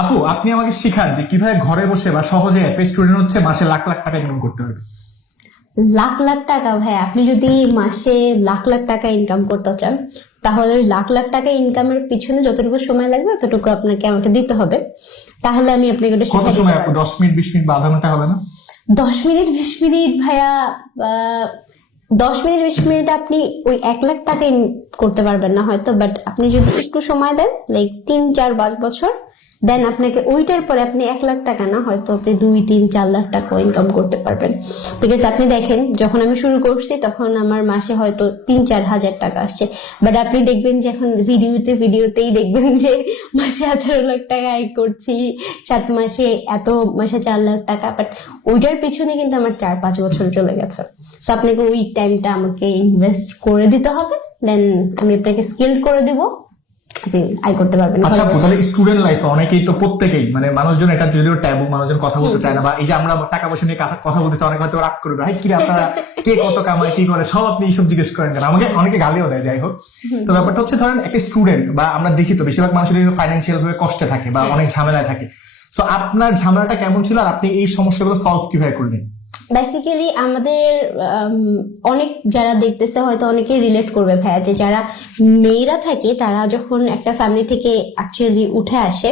আপু, আপনি আমাকে শিখান যে কিভাবে ঘরে বসে বা সহজে একটা স্টুডেন্ট হচ্ছে মাসে লাখ লাখ টাকা ইনকাম করতে পারবে। লাখ লাখ টাকা? ভাই আপনি যদি মাসে লাখ লাখ টাকা ইনকাম করতে চান, তাহলে লাখ লাখ টাকা ইনকামের পিছনে যতটুকু সময় লাগবে ততটুকু আপনাকে আমাকে দিতে হবে। তাহলে আমি আপনাকে ওটা কত শিখিয়ে দিতে সময় আপু? পারবো। 10 মিনিট, 20 মিনিট বা আধা ঘন্টা হবে না? 10 মিনিট 20 মিনিট ভাইয়া, 10 মিনিট 20 মিনিট আপনি ওই 1 লাখ টাকা করতে পারবেন না হয়তো, বাট আপনি যদি একটু সময় দেন, লাইক 3 4 5 বছর, দেন আপনাকে ওইটার পরে আপনি 1 লাখ টাকা না, হয়তো আপনি 2 3 4 লাখ টাকা ইনকাম করতে পারবেন। বিকজ আপনি দেখেন, যখন আমি শুরু করছি তখন আমার মাসে হয়তো 3 4 হাজার টাকা আসছে, বাট আপনি দেখবেন যে এখন ভিডিওতেই দেখবেন যে মাসে 18 লাখ টাকা আয় করছি, 7 মাসে মাসে 4 লাখ টাকা। বাট ওইটার পিছনে কিন্তু আমার 4 5 বছর চলে গেছে। সো আপনাকে ওই টাইমটা আমাকে ইনভেস্ট করে দিতে হবে, দেন আমি আপনাকে স্কিল করে দিব, আপনি আয় করতে পারবেন। আচ্ছা আপু, তাহলে স্টুডেন্ট লাইফে অনেকেই তো, প্রত্যেকেই মানে মানুষজন এটা যদিও ট্যাবু, মানুষজন কথা বলতে চায় না, বা এই যে আমরা টাকা পয়সা নিয়ে কথা বলতেছি, অনেক হয়তো রাগ করবে, ভাই কি আপনারা কে কত কামায় কি করে সব আপনি এইসব জিজ্ঞেস করেন কেন, আমাকে অনেকে গালিও দেয়। যাই হোক, তো ব্যাপারটা হচ্ছে ধরেন একটা স্টুডেন্ট, বা আমরা দেখি তো বেশিরভাগ মানুষের ফাইন্যান্সিয়াল ভাবে কষ্টে থাকে বা অনেক ঝামেলায় থাকে। সো আপনার ঝামেলাটা কেমন ছিল, আর আপনি এই সমস্যাগুলো সলভ কিভাবে করলেন? বেসিক্যালি আমাদের অনেক যারা দেখতেছে হয়তো অনেকে রিলেট করবে ভাইয়া, যে যারা মেয়েরা থাকে তারা যখন একটা ফ্যামিলি থেকে অ্যাকচুয়ালি উঠে আসে,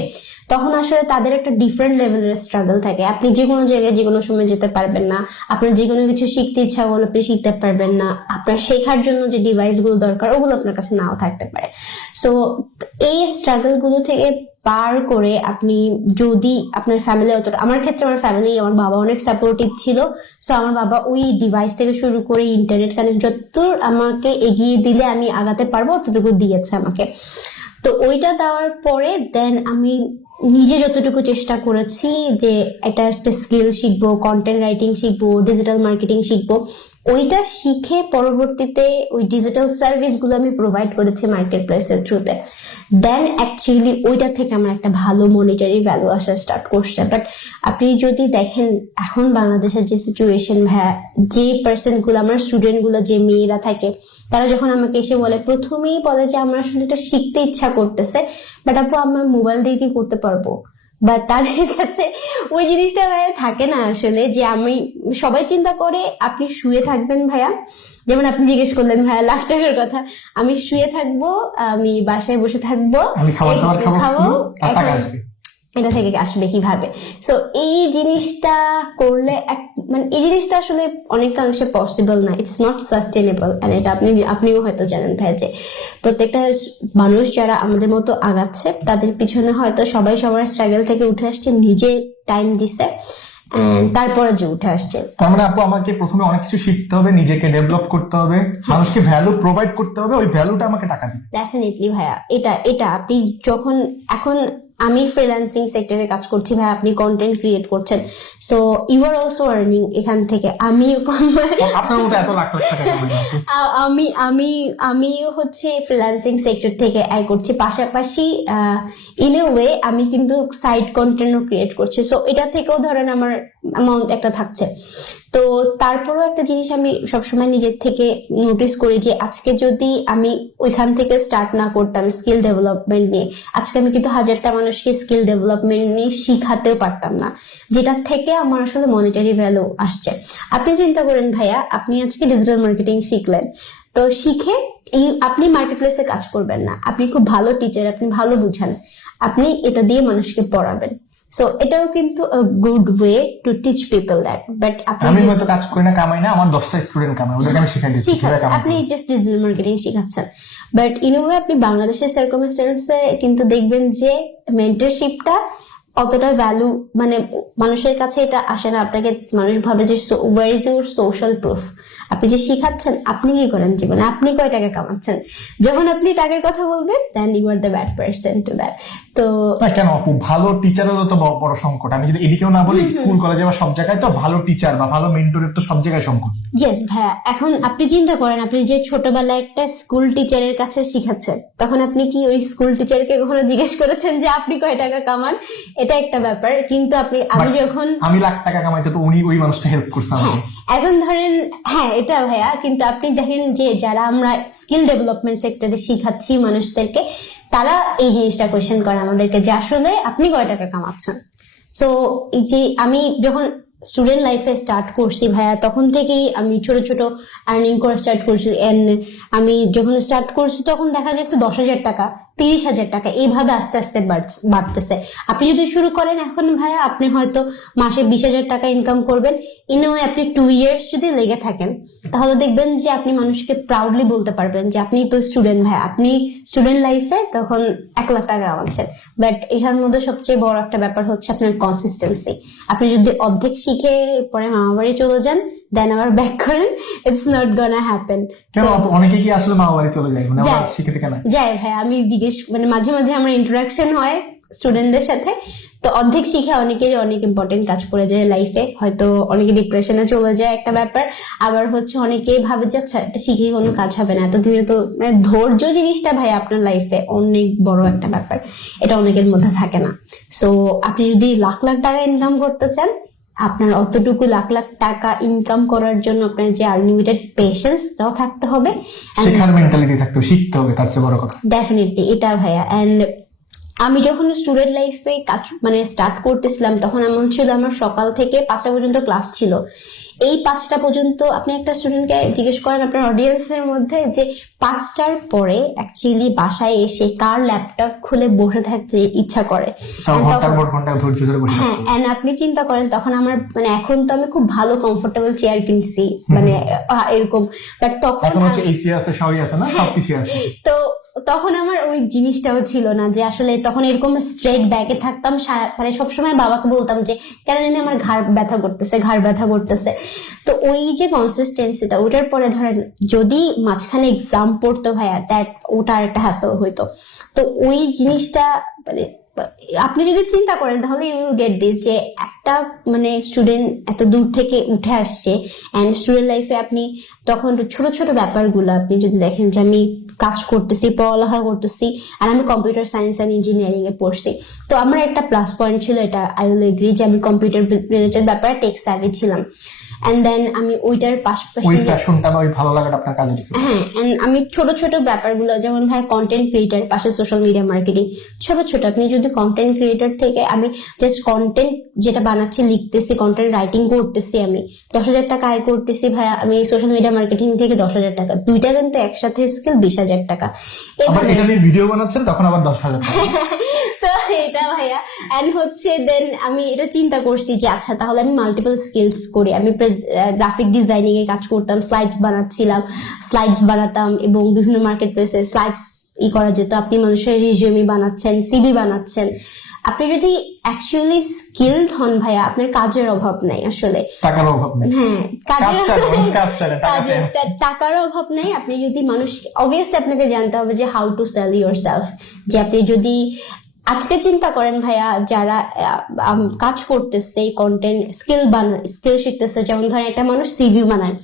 তখন আসলে তাদের একটা ডিফারেন্ট লেভেলের স্ট্রাগল থাকে। আপনি যে কোনো জায়গায় যে কোনো সময় যেতে পারবেন না, আপনার যে কোনো কিছু শিখতে ইচ্ছা হলে আপনি শিখতে পারবেন না, আপনার শেখার জন্য যে ডিভাইস গুলো দরকার ওগুলো আপনার কাছে নাও থাকতে পারে। সো এই স্ট্রাগল গুলো থেকে পার করে আপনি যদি আপনার ফ্যামিলি অতটা, আমার ক্ষেত্রে আমার ফ্যামিলি, আমার বাবা অনেক সাপোর্টিভ ছিল। সো আমার বাবা ওই ডিভাইস থেকে শুরু করে ইন্টারনেট কানেক্ট যতদূর আমাকে এগিয়ে দিলে আমি আগাতে পারবো ততটুকু দিয়েছে আমাকে। তো ওইটা দেওয়ার পরে দেন আমি নিজে যতটুকু চেষ্টা করেছি যে একটা স্কিল শিখবো, কন্টেন্ট রাইটিং শিখবো, ডিজিটাল মার্কেটিং শিখবো। ওইটা শিখে পরবর্তীতে ওই ডিজিটাল সার্ভিস গুলো আমি প্রোভাইড করেছি মার্কেট প্লেসের থ্রুতে। দেন অ্যাকচুয়ালি ওইটা থেকে আমার একটা ভালো মনিটারি ভ্যালু আসা স্টার্ট করছে। বাট আপনি যদি দেখেন এখন বাংলাদেশের যে সিচুয়েশন ভাইয়া, যে পার্সন গুলো, আমার স্টুডেন্ট গুলো, যে মেয়েরা থাকে, তারা যখন আমাকে এসে বলে, প্রথমেই বলে যে আমার আসলে এটা শিখতে ইচ্ছা করতেছে, বাট আপু আমার মোবাইল দিয়ে কি করতে পারবো, বা তাদের কাছে ওই জিনিসটা ভাইয়া থাকে না আসলে। যে আমি, সবাই চিন্তা করে আপনি শুয়ে থাকবেন ভাইয়া, যেমন আপনি জিজ্ঞেস করলেন ভাইয়া লাখ টাকার কথা, আমি শুয়ে থাকবো, আমি বাসায় বসে থাকবো, আমি খাবার খাবো, টাকা এখন আসবে। এটা থেকে আসবে কিভাবে? সো এই জিনিসটা করলে মানে এই জিনিসটা আসলে অনেকাংশে পসিবল না, ইটস নট সাস্টেনেবল। এন্ড এটা আপনিও হয়তো জানেন ভাই, যে প্রত্যেকটা মানুষ যারা আমাদের মতো আগাচ্ছে তাদের পিছনে হয়তো সবাই সবার স্ট্রাগল থেকে উঠে আসছে, নিজে টাইম দিছে, তারপরে যে উঠে আসছে। তার মানে আপু, আমাকে প্রথমে অনেক কিছু শিখতে হবে, নিজেকে ডেভেলপ করতে হবে, মানুষকে ভ্যালু প্রোভাইড করতে হবে, ওই ভ্যালুটা আমাকে টাকা দিবে। ডেফিনেটলি ভাইয়া, এটা আপনি যখন, এখন আমি ফ্রিল্যান্সিং সেক্টরে কাজ করছি ভাই, আপনি কন্টেন্ট ক্রিয়েট করছেন, so you are also earning এখান থেকে। আপনার মতো এত লাখ লাখ টাকা কামাই না আপু। আমি হচ্ছে ফ্রিল্যান্সিং সেক্টর থেকে আয় করছি, পাশাপাশি ইন এ ওয়ে আমি কিন্তু সাইড কন্টেন্টও ক্রিয়েট করছি। সো এটা থেকেও ধরেন আমার অ্যামাউন্ট একটা থাকছে। তো তারপরও একটা জিনিস আমি সবসময় নিজের থেকে নোটিস করি, যে আজকে যদি আমি ওইখান থেকে স্টার্ট না করতাম স্কিল ডেভেলপমেন্ট নিয়ে, আজকে আমি কিন্তু হাজারটা মানুষকে স্কিল ডেভেলপমেন্ট নিয়ে শিখাতেও পারতাম না, যেটা থেকে আমার আসলে মনিটারি ভ্যালু আসছে। আপনি চিন্তা করেন ভাইয়া, আপনি আজকে ডিজিটাল মার্কেটিং শিখলেন, তো শিখে আপনি মার্কেট প্লেসে কাজ করবেন না, আপনি খুব ভালো টিচার, আপনি ভালো বুঝান, আপনি এটা দিয়ে মানুষকে পড়াবেন। সো এটাও কিন্তু good way to teach people that. But আমি হয়তো কাজ করি না, কামাই না, আমার 10টা স্টুডেন্ট কামাই, ওদেরকে আমি শিখাই দিচ্ছি কিভাবে কামাই আপনি করবে। জাস্ট ডিজিটাল মার্কেটিং শিখাচ্ছেন, বাট ইন ওয়ে আপনি বাংলাদেশের সার্কামস্টেন্সে কিন্তু দেখবেন যে মেন্টরশিপটা অতটা ভ্যালু, মানে মানুষের কাছে এটা আসে না। আপনাকে মানুষ ভাবে যে where is your social proof, আপনি যে শিখাচ্ছেন আপনি কি করেন জীবনে, আপনি কয় টাকা কামাচ্ছেন। যখন আপনি টাকার কথা বলবেন then you are the bad person to that. তো কেন আপু, ভালো টিচারেরও তো বড় সংকট। আমি যদি এদিকেও না বলি, স্কুল কলেজে বা সব জায়গায় তো ভালো টিচার বা ভালো মেন্টরের তো সব জায়গায় সংকট। ইয়েস ভাইয়া, এখন আপনি চিন্তা করেন, আপনি যে ছোটবেলায় একটা স্কুল টিচারের কাছে শিখাচ্ছেন, তখন আপনি কি ওই স্কুল টিচারকে কখনো জিজ্ঞেস করেছেন যে আপনি কয় টাকা কামান? এটা একটা ব্যাপার। কিন্তু আমি যখন আমি লাখ টাকা কামাইতে, তো উনি ওই মানুষটা হেল্প করছে আমাকে। এখন ধরেন, হ্যাঁ এটা ভাইয়া, কিন্তু আপনি দেখেন যে যারা আমরা স্কিল ডেভেলপমেন্ট সেক্টরে শিখাচ্ছি মানুষদেরকে, তারা এই জিনিসটা কোয়েশ্চেন করে আমাদেরকে যে আসলে আপনি কয় টাকা কামাচ্ছেন। সো এই যে আমি যখন স্টুডেন্ট লাইফে স্টার্ট করছি ভাইয়া, তখন থেকেই আমি ছোট ছোট আর্নিং করা স্টার্ট করছি। এন্ড আমি যখন স্টার্ট করছি তখন দেখা গেছে 10,000 টাকা, 30,000 টাকা, এইভাবে আস্তে আস্তে বাড়তেছে। আপনি যদি শুরু করেন এখন ভাইয়া, আপনি হয়তো মাসে 20,000 টাকা ইনকাম করবেন। ইনওয়ে আপনি 2 ইয়ার্স যদি লেগে থাকেন, তাহলে দেখবেন যে আপনি মানুষকে প্রাউডলি বলতে পারবেন যে আপনি তো স্টুডেন্ট ভাইয়া, আপনি স্টুডেন্ট লাইফে তখন 1 লাখ টাকা কামাচ্ছেন। বাট এখার মধ্যে সবচেয়ে বড় একটা ব্যাপার হচ্ছে আপনার কনসিস্টেন্সি। আপনি যদি অর্ধেক শিখে পরে মামা বাড়ি চলে যান, দেন আবার ব্যাক করেন, ইটস নট গোনা হ্যাপেন। কেন অনেকে কি আসলে মামা বাড়ি চলে যায়, মানে আমরা শিখে কেন যাই ভাই, আমি জিজ্ঞেস মানে মাঝে মাঝে আমার ইন্টারাকশন হয় স্টুডেন্টদের সাথে, তো অর্ধেক শিখে অনেকেরই অনেক ইম্পর্টেন্ট কাজ করে যায় লাইফে, হয়তো অনেকে ডিপ্রেশনে চলে যায় একটা ব্যাপার, আবার হচ্ছে অনেকেই ভাবে যে আচ্ছা এটা শিখে কোনো কাজ হবে না। এতদিনে তো মানে ধৈর্য জিনিসটা ভাই আপনার লাইফে অনেক বড় একটা ব্যাপার, এটা অনেকের মধ্যে থাকে না। সো আপনি যদি লাখ লাখ টাকা ইনকাম করতে চান, আপনার অতটুকু লাখ লাখ টাকা ইনকাম করার জন্য আপনার যে আনলিমিটেড পেশেন্সটাও থাকতে হবে, শেখার মেন্টালিটি থাকতে হবে, শিখতে হবে, তার চেয়ে বড় কথা ডেফিনেটলি এটা ভাইয়া। এন্ড আমি যখন স্টুডেন্ট লাইফে কাজ মানে স্টার্ট করতেছিলাম, তখন এমন ছিল আমার সকাল থেকে 5টা পর্যন্ত ক্লাস ছিল। এই 5টা পর্যন্ত আপনি একটা স্টুডেন্টকে জিজ্ঞেস করেন আপনার অডিয়েন্সের মধ্যে যে 5টার পরে অ্যাকচুয়ালি বাসায় এসে কার ল্যাপটপ খুলে বসে থাকতে ইচ্ছা করে। হ্যাঁ, এন্ড আপনি চিন্তা করেন তখন আমার মানে এখন তো আমি খুব ভালো কমফোর্টেবল চেয়ার কিনছি, মানে এরকম, বাট তখন এসি আছে, সবই আছে না, সবকিছু আছে। তো তখন আমার ওই জিনিসটাও ছিল না যে আসলে তখন এরকম স্ট্রেট ব্যাগে থাকতাম, মানে সবসময় বাবাকে বলতাম যে কেন জানি আমার ঘাড় ব্যথা করতেছে। তো ওই যে কনসিস্টেন্সিটা, ওটার পরে ধরেন যদি মাঝখানে এক্সাম পড়তো ভাইয়া, দ্যাট ওটা একটা হ্যাসেল হইতো। তো ওই জিনিসটা মানে আপনি যদি চিন্তা করেন তাহলে ইউ উইল গেট দিস, যে একটা মানে স্টুডেন্ট এত দূর থেকে উঠে আসছে, এন্ড স্টুডেন্ট লাইফে আপনি তখন ছোট ছোট ব্যাপারগুলো আপনি যদি দেখেন যে আমি কাজ করতেছি, পড়ালেখা করতেছি, আর আমি কম্পিউটার সায়েন্স এন্ড ইঞ্জিনিয়ারিং এ পড়ছি। তো আমার একটা প্লাস পয়েন্ট ছিল, এটা আই উইল এগ্রি, যে আমি কম্পিউটার রিলেটেড ব্যাপারে টেক স্যাভি ছিলাম। এন্ড দেন আমি ওইটার পাশাপাশি ওই প্যাশনটা বা ওই ভালো লাগাটা আপনার কাজে দিছে। হ্যাঁ, এন্ড আমি ছোট ছোট ব্যাপারগুলো, যেমন ভাই কন্টেন্ট ক্রিয়েটর পাশে সোশ্যাল মিডিয়া মার্কেটিং, ছোট ছোট আপনি যদি কন্টেন্ট ক্রিয়েটর থেকে আমি জাস্ট কন্টেন্ট যেটা বানাচ্ছি, লিখতেছি, কন্টেন্ট রাইটিং করতেছি, আমি 10,000 টাকা আয় করতেছি ভাইয়া। আমি সোশ্যাল মিডিয়া মার্কেটিং থেকে 10,000 টাকা, দুইটা কিন্তু একসাথে স্কিল 20,000 টাকা। আবার এটা নিয়ে ভিডিও বানাচ্ছেন তখন আবার 10,000 টাকা। তো এটা ভাইয়া, এন্ড হচ্ছে দেন আমি এটা চিন্তা করছি যে আচ্ছা তাহলে আমি মাল্টিপল স্কিলস করি। আমি গ্রাফিক ডিজাইনিং এ কাজ করতাম, স্লাইডস বানাতাম, এবং বিভিন্ন মার্কেট প্লেসে স্লাইডস করা যেত। আপনি মানুষের রিজিউমি বানাচ্ছেন, সিভি বানাচ্ছেন। আপনি যদি অ্যাকচুয়ালি স্কিলড হন ভাইয়া, আপনার কাজের অভাব নাই, আসলে টাকার অভাব নেই। হ্যাঁ, টাকার অভাব নেই। আপনি যদি মানুষ, অবভিয়াসলি আপনাকে জানতে হবে যে how to sell yourself. যে আপনি যদি আজকে চিন্তা করেন ভাইয়া, যারা কাজ করতেছে কন্টেন্ট স্কিল শিখতেছে, যেমন ধরেন একটা মানুষ সিভি বানায়,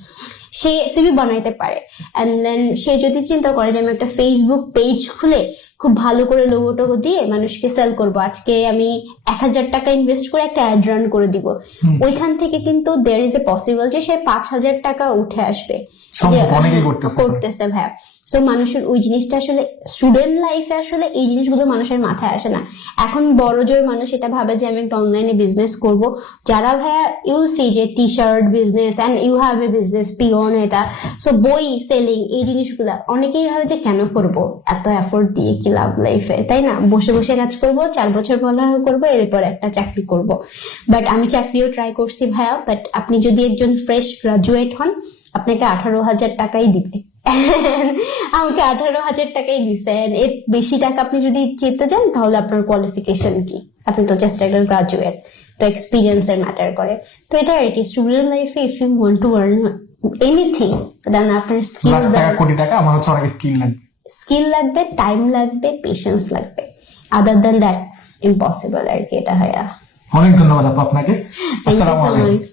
সে সিভি বানাইতে পারে, এন্ড দেন সে যদি চিন্তা করে যে আমি একটা ফেসবুক পেজ খুলে খুব ভালো করে লোগো টোগো দিয়ে মানুষকে সেল করব, আজকে আমি 1,000 টাকা ইনভেস্ট করে একটা অ্যাড রান করে দিব, ওইখান থেকে কিন্তু দেয়ার ইজ এ পসিবল যে সে 5,000 টাকা উঠে আসবে, করতেছে ভাইয়া। সো মানুষের ওই জিনিসটা আসলে স্টুডেন্ট লাইফে আসলে এই জিনিসগুলো মানুষের মাথায় আসে না। এখন বড় জোর মানুষ এটা ভাবে যে আমি একটা অনলাইনে বিজনেস করব। যারা ভাইয়া ইউ সি যে T shirt business and you have a business peon, এটা সো বই সেলিং, এই জিনিসগুলা অনেকেই ভাবে যে কেন করব, এত এফোর্ট দিয়ে কি লাভ লাইফে, তাই না? বসে বসে কাজ করব, 4 বছর পড়ালেখা করবো, এরপর একটা চাকরি করব। বাট আমি চাকরিও ট্রাই করছি ভাইয়া। বাট আপনি যদি একজন ফ্রেশ গ্রাজুয়েট হন, আপনাকে 18,000 টাকাই দিবে। আমাকে 18,000 টাকাই দিছে। এর বেশি টাকা আপনি যদি চেতে যান তাহলে আপনার কোয়ালিফিকেশন কি? আপনি তো জাস্ট একজন গ্রাজুয়েট, তো এক্সপিরিয়েন্স এর ম্যাটার করে। তো এটা আর কি, স্টুডেন্ট লাইফে if you want to earn anything, then আপনার স্কিলস, কোটি টাকা আমার হচ্ছে অনেক স্কিল লাগবে, টাইম লাগবে, পেশেন্স লাগবে। আদার দ্যান দ্যাট ইম্পসিবল আর কি, এটা হয়। অনেক ধন্যবাদ আপনাকে। আসসালামু আলাইকুম।